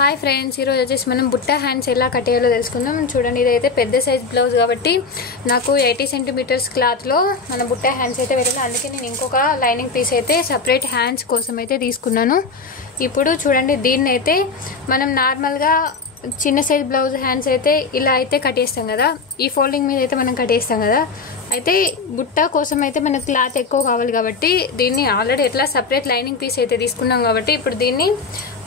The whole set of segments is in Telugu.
హాయ్ ఫ్రెండ్స్, ఈరోజు వచ్చేసి మనం బుట్ట హ్యాండ్స్ ఎలా కట్ చేయాలో తెలుసుకుందాం. చూడండి, ఇదైతే పెద్ద సైజ్ బ్లౌజ్ కాబట్టి నాకు 80 సెంటీమీటర్స్ క్లాత్లో మన బుట్ట హ్యాండ్స్ అయితే పెట్టాలి. అందుకే నేను ఇంకొక లైనింగ్ పీస్ అయితే సపరేట్ హ్యాండ్స్ కోసం అయితే తీసుకున్నాను. ఇప్పుడు చూడండి, దీన్ని అయితే మనం నార్మల్గా చిన్న సైజ్ బ్లౌజ్ హ్యాండ్స్ అయితే ఇలా అయితే కట్ చేస్తాం కదా, ఈ ఫోల్డింగ్ మీద అయితే మనం కట్ చేస్తాం కదా. అయితే బుట్ట కోసం అయితే మనకు క్లాత్ ఎక్కువ కావాలి కాబట్టి దీన్ని ఆల్రెడీ ఎట్లా సపరేట్ లైనింగ్ పీస్ అయితే తీసుకున్నాం కాబట్టి ఇప్పుడు దీన్ని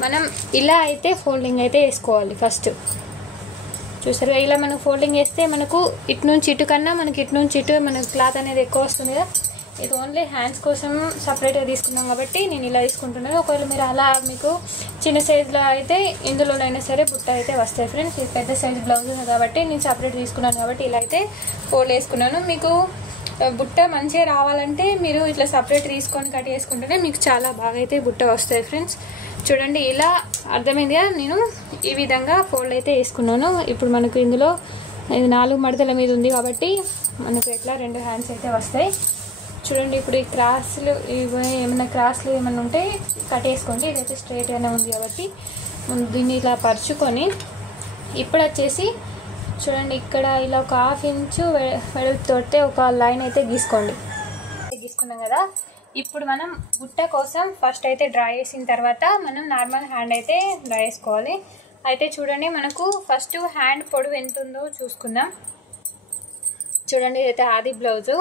మనం ఇలా అయితే ఫోల్డింగ్ అయితే వేసుకోవాలి. ఫస్ట్ చూసారు, ఇలా మనం ఫోల్డింగ్ వేస్తే మనకు ఇటు నుంచి ఇటు కన్నా మనకి ఇటు నుంచి ఇటు మనకు క్లాత్ అనేది ఎక్కువ వస్తుంది కదా. ఇది ఓన్లీ హ్యాండ్స్ కోసం సపరేట్గా తీసుకున్నాం కాబట్టి నేను ఇలా తీసుకుంటున్నాను. ఒకవేళ మీరు అలా మీకు చిన్న సైజులో అయితే ఇందులోనైనా సరే బుట్ట అయితే వస్తాయి ఫ్రెండ్స్. ఇది పెద్ద సైజ్ బ్లౌజ్ కాబట్టి నేను సపరేట్ తీసుకున్నాను కాబట్టి ఇలా అయితే ఫోల్డ్ వేసుకున్నాను. మీకు బుట్ట మంచిగా రావాలంటే మీరు ఇట్లా సపరేట్ తీసుకొని కట్ చేసుకుంటేనే మీకు చాలా బాగా అయితే బుట్ట వస్తాయి ఫ్రెండ్స్. చూడండి, ఇలా అర్థమైందిగా. నేను ఈ విధంగా ఫోల్డ్ అయితే వేసుకున్నాను. ఇప్పుడు మనకు ఇందులో ఇది 4 మడతల మీద ఉంది కాబట్టి మనకు ఎట్లా 2 హ్యాండ్స్ అయితే వస్తాయి. చూడండి, ఇప్పుడు ఈ క్రాస్లు ఏమైనా క్రాస్లు ఏమైనా ఉంటే కట్ వేసుకోండి. ఇదైతే స్ట్రైట్ గానే ఉంది కాబట్టి దీన్ని ఇలా పరుచుకొని ఇప్పుడు వచ్చేసి చూడండి, ఇక్కడ ఇలా ఒక 1/2 ఇంచు వెడల్పుతోటే ఒక లైన్ అయితే గీసుకున్నాం కదా. ఇప్పుడు మనం బుట్ట కోసం ఫస్ట్ అయితే డ్రా చేసిన తర్వాత మనం నార్మల్ హ్యాండ్ అయితే డ్రా చేసుకోవాలి. అయితే చూడండి, మనకు ఫస్ట్ హ్యాండ్ పొడవు ఎంత ఉందో చూసుకుందాం. చూడండి, ఇదైతే ఆది బ్లౌజు.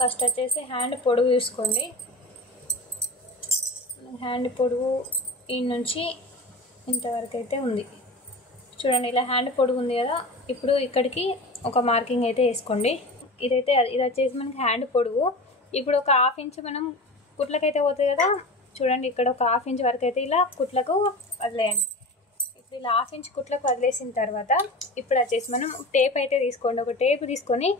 ఫస్ట్ వచ్చేసి హ్యాండ్ పొడవు చూసుకోండి. హ్యాండ్ పొడవు ఈ నుంచి ఇంతవరకు అయితే ఉంది. చూడండి, ఇలా హ్యాండ్ పొడవు ఉంది కదా. ఇప్పుడు ఇక్కడికి ఒక మార్కింగ్ అయితే వేసుకోండి. ఇది వచ్చేసి మనకి హ్యాండ్ పొడవు. ఇప్పుడు ఒక 1/2 ఇంచు మనం కుట్లకైతే పోతుంది కదా. చూడండి, ఇక్కడ ఒక 1/2 ఇంచు వరకు అయితే ఇలా కుట్లకు వదిలేయండి. ఇప్పుడు ఇలా 1/2 ఇంచు కుట్లకు వదిలేసిన తర్వాత ఇప్పుడు వచ్చేసి మనం టేప్ అయితే తీసుకోండి. ఒక టేప్ తీసుకొని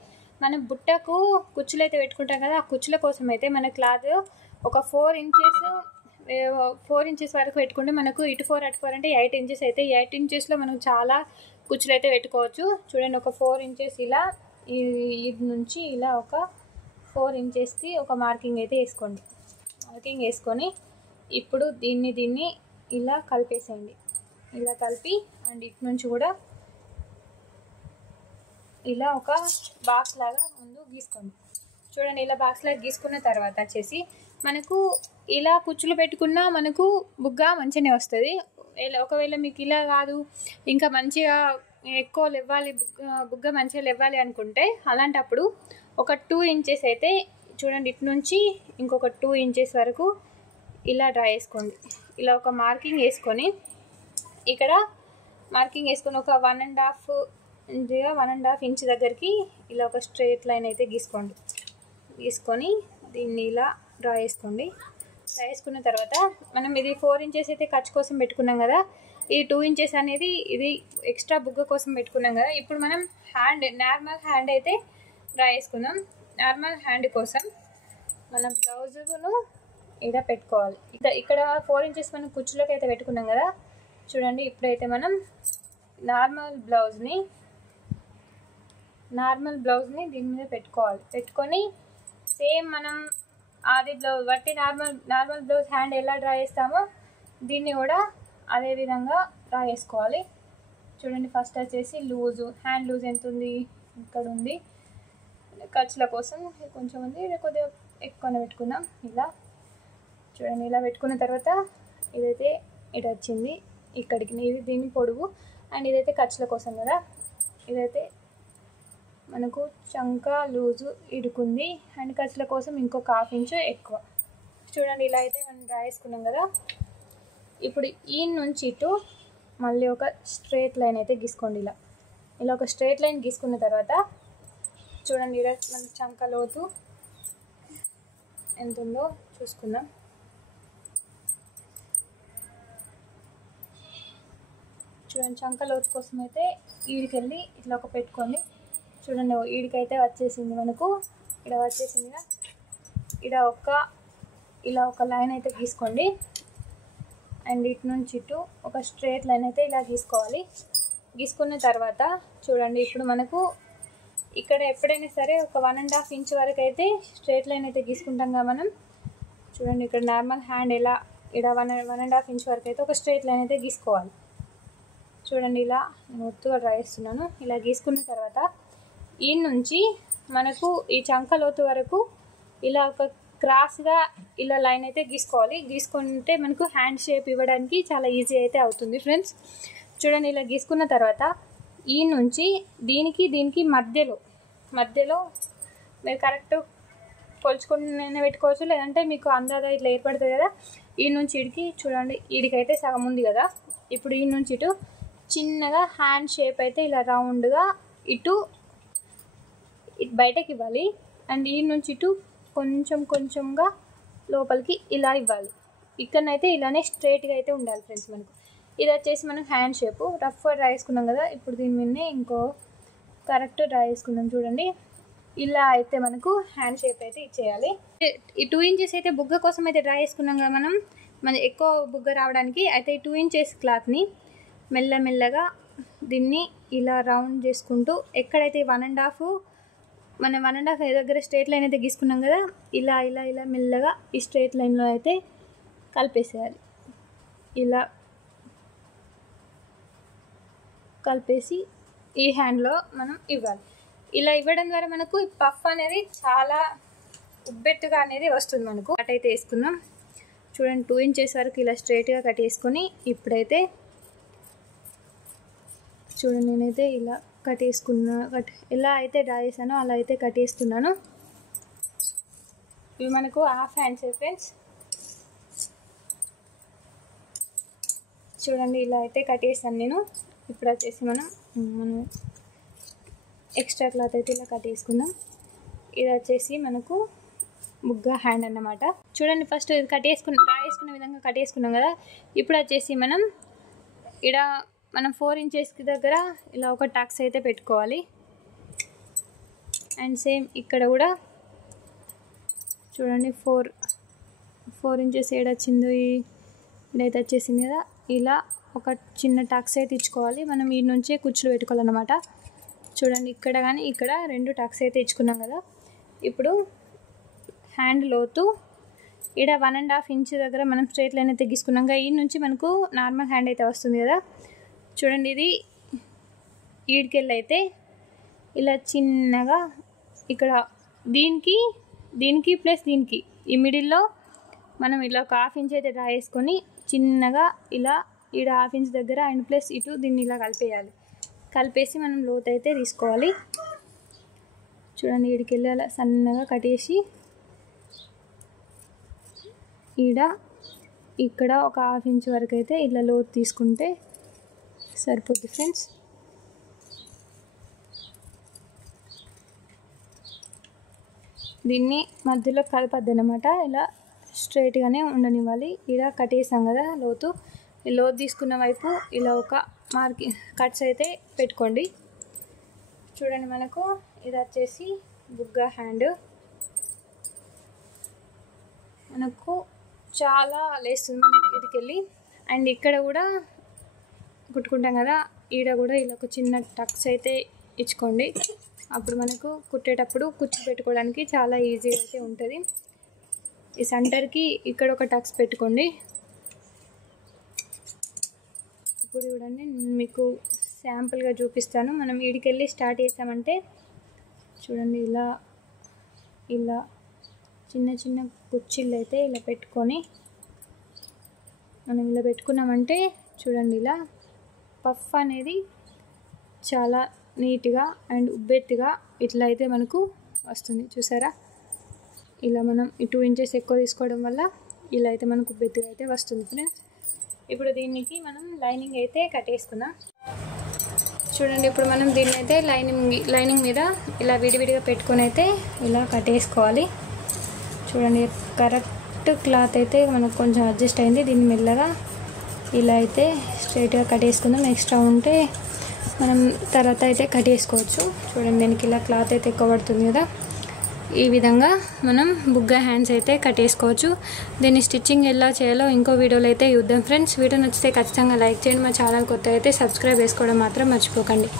మనం బుట్టకు కుచ్చులు అయితే పెట్టుకుంటాం కదా, ఆ కుచ్చుల కోసం అయితే మన క్లాత్ ఒక 4 ఇంచెస్ వరకు పెట్టుకుంటే మనకు ఇటు 4 అటు 4 అంటే 8 ఇంచెస్ అయితే 8 ఇంచెస్లో మనకు చాలా కుచ్చులు అయితే పెట్టుకోవచ్చు. చూడండి, ఒక 4 ఇంచెస్ ఇలా ఇది నుంచి ఇలా ఒక 4 ఇంచెస్కి ఒక మార్కింగ్ అయితే వేసుకోండి. మార్కింగ్ వేసుకొని ఇప్పుడు దీన్ని ఇలా కలిపేసేయండి. ఇలా కలిపి అండ్ ఇటు నుంచి కూడా ఇలా ఒక బాక్స్ లాగా ముందు గీసుకోండి. చూడండి, ఇలా బాక్స్ లాగా గీసుకున్న తర్వాత వచ్చేసి మనకు ఇలా కుచ్చులు పెట్టుకున్నా మనకు బుగ్గ మంచిగానే వస్తుంది. ఒకవేళ మీకు ఇలా కాదు, ఇంకా మంచిగా ఎక్కువ లేవ్వాలి, బుగ్గ మంచిగా లేవ్వాలి అనుకుంటే అలాంటప్పుడు ఒక 2 ఇంచెస్ అయితే చూడండి, ఇటు నుంచి ఇంకొక 2 ఇంచెస్ వరకు ఇలా డ్రా చేసుకోండి. ఇలా ఒక మార్కింగ్ వేసుకొని ఇక్కడ మార్కింగ్ వేసుకొని ఒక 1.5 ఇంచ్ దగ్గరికి ఇలా ఒక స్ట్రైట్ లైన్ అయితే గీసుకొని దీన్ని ఇలా డ్రా చేసుకోండి. డ్రా చేసుకున్న తర్వాత మనం ఇది 4 ఇంచెస్ అయితే ఖర్చు కోసం పెట్టుకున్నాం కదా, ఇది 2 ఇంచెస్ అనేది ఇది ఎక్స్ట్రా బుగ్గ కోసం పెట్టుకున్నాం కదా. ఇప్పుడు మనం నార్మల్ హ్యాండ్ అయితే డ్రా చేసుకుందాం. నార్మల్ హ్యాండ్ కోసం మనం బ్లౌజును ఇలా పెట్టుకోవాలి. ఇక్కడ 4 ఇంచెస్ మనం కుచ్చులోకి అయితే పెట్టుకున్నాం కదా. చూడండి, ఇప్పుడైతే మనం నార్మల్ బ్లౌజ్ని దీని మీద పెట్టుకొని సేమ్ మనం ఆది బ్లౌజ్ బట్టి నార్మల్ బ్లౌజ్ హ్యాండ్ ఎలా డ్రా చేస్తామో దీన్ని కూడా అదే విధంగా డ్రా చేసుకోవాలి. చూడండి, ఫస్ట్ వచ్చేసి హ్యాండ్ లూజ్ ఎంత ఉంది, ఇక్కడ ఉంది. ఖర్చుల కోసం కొంచెం ఉంది, కొద్దిగా ఎక్కువనే పెట్టుకుందాం. ఇలా చూడండి, ఇలా పెట్టుకున్న తర్వాత ఇదైతే ఇటు వచ్చింది ఇక్కడికి, ఇది దీని పొడవు. అండ్ ఇదైతే ఖర్చుల కోసం కదా. ఇదైతే మనకు చంక లూజు ఇడుకుంది అండ్ ఖర్చుల కోసం ఇంకొక 1/2 ఇంచు ఎక్కువ. చూడండి, ఇలా అయితే మనం డ్రా చేసుకున్నాం కదా. ఇప్పుడు ఈ నుంచి ఇటు మళ్ళీ ఒక స్ట్రైట్ లైన్ అయితే గీసుకోండి. ఇలా ఒక స్ట్రైట్ లైన్ గీసుకున్న తర్వాత చూడండి, ఇలా మన చంక లోతు ఎంత ఉందో చూసుకుందాం. చూడండి, చంక లోతు కోసం అయితే ఈడికెళ్ళి ఇట్లా ఒక పెట్టుకోండి. చూడండి, ఈడికైతే వచ్చేసింది మనకు, ఇక్కడ వచ్చేసిందిగా. ఇలా ఒక లైన్ అయితే గీసుకోండి. అండ్ ఇటు నుంచి ఇటు ఒక స్ట్రైట్ లైన్ అయితే ఇలా గీసుకోవాలి. గీసుకున్న తర్వాత చూడండి, ఇప్పుడు మనకు ఇక్కడ ఎప్పుడైనా సరే ఒక 1.5 ఇంచ్ వరకు అయితే స్ట్రైట్ లైన్ అయితే గీసుకుంటాం కదా మనం. చూడండి, ఇక్కడ నార్మల్ హ్యాండ్ ఎలా ఇక్కడ 1.5 ఇంచ్ వరకు అయితే ఒక స్ట్రైట్ లైన్ అయితే గీసుకోవాలి. చూడండి ఇలా నేను ఒత్తుగా డ్రా చేస్తున్నాను. ఇలా గీసుకున్న తర్వాత ఈ నుంచి మనకు ఈ చంక లోతు వరకు ఇలా ఒక క్రాస్గా ఇలా లైన్ అయితే గీసుకోవాలి. గీసుకుంటే మనకు హ్యాండ్ షేప్ ఇవ్వడానికి చాలా ఈజీ అయితే అవుతుంది ఫ్రెండ్స్. చూడండి ఇలా గీసుకున్న తర్వాత ఈ నుంచి దీనికి మధ్యలో మీరు కరెక్ట్ కొలుచుకుని పెట్టుకోవచ్చు, లేదంటే మీకు అందాజ ఇట్లా ఏర్పడుతుంది కదా. ఈ నుంచి ఇడికి చూడండి, ఇడికైతే సగం ఉంది కదా. ఇప్పుడు ఈ నుంచి ఇటు చిన్నగా హ్యాండ్ షేప్ అయితే ఇలా రౌండ్గా ఇటు బయటకి ఇవ్వాలి. అండ్ ఈ నుంచి ఇటు కొంచెంగా లోపలికి ఇలా ఇవ్వాలి. ఇక్కడనైతే ఇలానే స్ట్రైట్గా అయితే ఉండాలి ఫ్రెండ్స్. మనకు ఇది వచ్చేసి మనం హ్యాండ్ షేపు రఫ్గా డ్రా చేసుకున్నాం కదా. ఇప్పుడు దీని మీదనే ఇంకో కరెక్ట్ డ్రా చేసుకున్నాం. చూడండి ఇలా అయితే మనకు హ్యాండ్ షేప్ అయితే ఇచ్చేయాలి. ఈ 2 ఇంచెస్ అయితే బుగ్గ కోసం అయితే డ్రా చేసుకున్నాం కదా మన ఎక్కువ బుగ్గ రావడానికి. అయితే ఈ 2 ఇంచెస్ క్లాత్ని మెల్లమెల్లగా దీన్ని ఇలా రౌండ్ చేసుకుంటూ ఎక్కడైతే 1.5 మనం 1.5 దగ్గర స్ట్రైట్ లైన్ అయితే గీసుకున్నాం కదా, ఇలా మెల్లగా ఈ స్ట్రైట్ లైన్లో అయితే కలిపేసేయాలి. ఇలా కలిపేసి ఈ హ్యాండ్లో మనం ఇవ్వాలి. ఇలా ఇవ్వడం ద్వారా మనకు పఫ్ అనేది చాలా ఉబ్బెత్తుగా అనేది వస్తుంది. మనకు కట్ అయితే వేసుకుందాం. చూడండి 2 ఇంచెస్ వరకు ఇలా స్ట్రైట్గా కట్ వేసుకొని ఇప్పుడైతే చూడండి నేనైతే ఇలా కట్ వేసుకున్నా. ఎలా అయితే డ్రా చేశానో అలా అయితే కట్ వేస్తున్నాను. ఇవి మనకు హాఫ్ హ్యాండ్స్ ఫ్రెండ్స్. చూడండి ఇలా అయితే కట్ వేసాను నేను. ఇప్పుడు వచ్చేసి మనం ఎక్స్ట్రా క్లాత్ అయితే ఇలా కట్ వేసుకుందాం. ఇది వచ్చేసి మనకు బుగ్గ హ్యాండ్ అన్నమాట. చూడండి ఫస్ట్ ఇది డ్రా చేసుకునే విధంగా కట్ వేసుకున్నాం కదా. ఇప్పుడు వచ్చేసి మనం ఇక్కడ 4 ఇంచెస్కి దగ్గర ఇలా ఒక టక్స్ అయితే పెట్టుకోవాలి. అండ్ సేమ్ ఇక్కడ కూడా చూడండి 4 ఇంచెస్ ఏడొచ్చిందో ఇదైతే వచ్చేసింది కదా. ఇలా ఒక చిన్న టక్స్ అయితే ఇచ్చుకోవాలి. మనం ఈ నుంచే కుచ్చులు పెట్టుకోవాలన్నమాట. చూడండి ఇక్కడ కానీ ఇక్కడ 2 టక్స్ అయితే ఇచ్చుకున్నాం కదా. ఇప్పుడు హ్యాండ్ లోతు ఇక్కడ 1.5 ఇంచ్ దగ్గర మనం స్ట్రైట్ లైన్ అయితే గీసుకున్నాం కదా. ఈ నుంచి మనకు నార్మల్ హ్యాండ్ అయితే వస్తుంది కదా. చూడండి ఇది ఈడికెళ్ళి అయితే ఇలా చిన్నగా ఇక్కడ దీనికి ప్లస్ దీనికి ఈ మిడిల్లో మనం ఇలా ఒక 1/2 ఇంచ్ అయితే డ్రా చేసుకొని చిన్నగా ఇలా ఈడ 1/2 ఇంచ్ దగ్గర అండ్ ప్లస్ ఇటు దీన్ని ఇలా కలిపేసి మనం లోతు అయితే తీసుకోవాలి. చూడండి ఈడికెళ్ళి అలా సన్నగా కట్టేసి ఇక్కడ ఒక 1/2 ఇంచ్ వరకు అయితే ఇలా లోతు తీసుకుంటే సరిపోద్ది ఫ్రెండ్స్. దీన్ని మధ్యలో కలపద్దు అన్నమాట. ఇలా స్ట్రైట్గానే ఉండనివ్వాలి. ఇలా కట్టేసాం కదా లోతు. ఈ లోతు తీసుకున్న వైపు ఇలా ఒక కట్స్ అయితే పెట్టుకోండి. చూడండి మనకు ఇది వచ్చేసి బుగ్గ హ్యాండ్. మనకు చాలా లేస్తుంది మనకి ఇదికెళ్ళి. అండ్ ఇక్కడ కూడా కుట్టుకుంటాం కదా, ఈడ కూడా ఇలా ఒక చిన్న టక్స్ అయితే ఇచ్చుకోండి. అప్పుడు మనకు కుట్టేటప్పుడు కుచ్చు పెట్టుకోవడానికి చాలా ఈజీగా అయితే ఉంటుంది. ఈ సెంటర్కి ఇక్కడ ఒక టక్స్ పెట్టుకోండి. ఇప్పుడు చూడండి మీకు శాంపుల్గా చూపిస్తాను. మనం ఈడికెళ్ళి స్టార్ట్ చేసామంటే చూడండి ఇలా చిన్న కుచ్చిళ్ళు అయితే ఇలా పెట్టుకొని మనం ఇలా పెట్టుకున్నామంటే చూడండి ఇలా పఫ్ అనేది చాలా నీట్గా అండ్ ఉబ్బెత్తుగా ఇట్లా అయితే మనకు వస్తుంది. చూసారా ఇలా మనం 2 ఇంచెస్ ఎక్కువ తీసుకోవడం వల్ల ఇలా అయితే మనకు ఉబ్బెత్తుగా అయితే వస్తుంది ఫ్రెండ్స్. ఇప్పుడు దీనికి మనం లైనింగ్ అయితే కట్టేసుకుందాం. చూడండి ఇప్పుడు మనం దీన్ని అయితే లైనింగ్ మీద ఇలా విడివిడిగా పెట్టుకొని అయితే ఇలా కట్టేసుకోవాలి. చూడండి కరెక్ట్ క్లాత్ అయితే మనకు కొంచెం అడ్జస్ట్ అయింది. దీన్ని మెల్లగా ఇలా అయితే స్ట్రైట్గా కట్టేసుకుందాం. ఎక్స్ట్రా ఉంటే మనం తర్వాత అయితే కట్టేసుకోవచ్చు. చూడండి దీనికి ఇలా క్లాత్ అయితే ఎక్కువ పడుతుంది కదా. ఈ విధంగా మనం బుగ్గ హ్యాండ్స్ అయితే కట్టేసుకోవచ్చు. దీన్ని స్టిచ్చింగ్ ఎలా చేయాలో ఇంకో వీడియోలో అయితే చూద్దాం ఫ్రెండ్స్. వీడియో నచ్చితే ఖచ్చితంగా లైక్ చేయండి. మా ఛానల్ కొత్త అయితే సబ్స్క్రైబ్ చేసుకోవడం మాత్రం మర్చిపోకండి.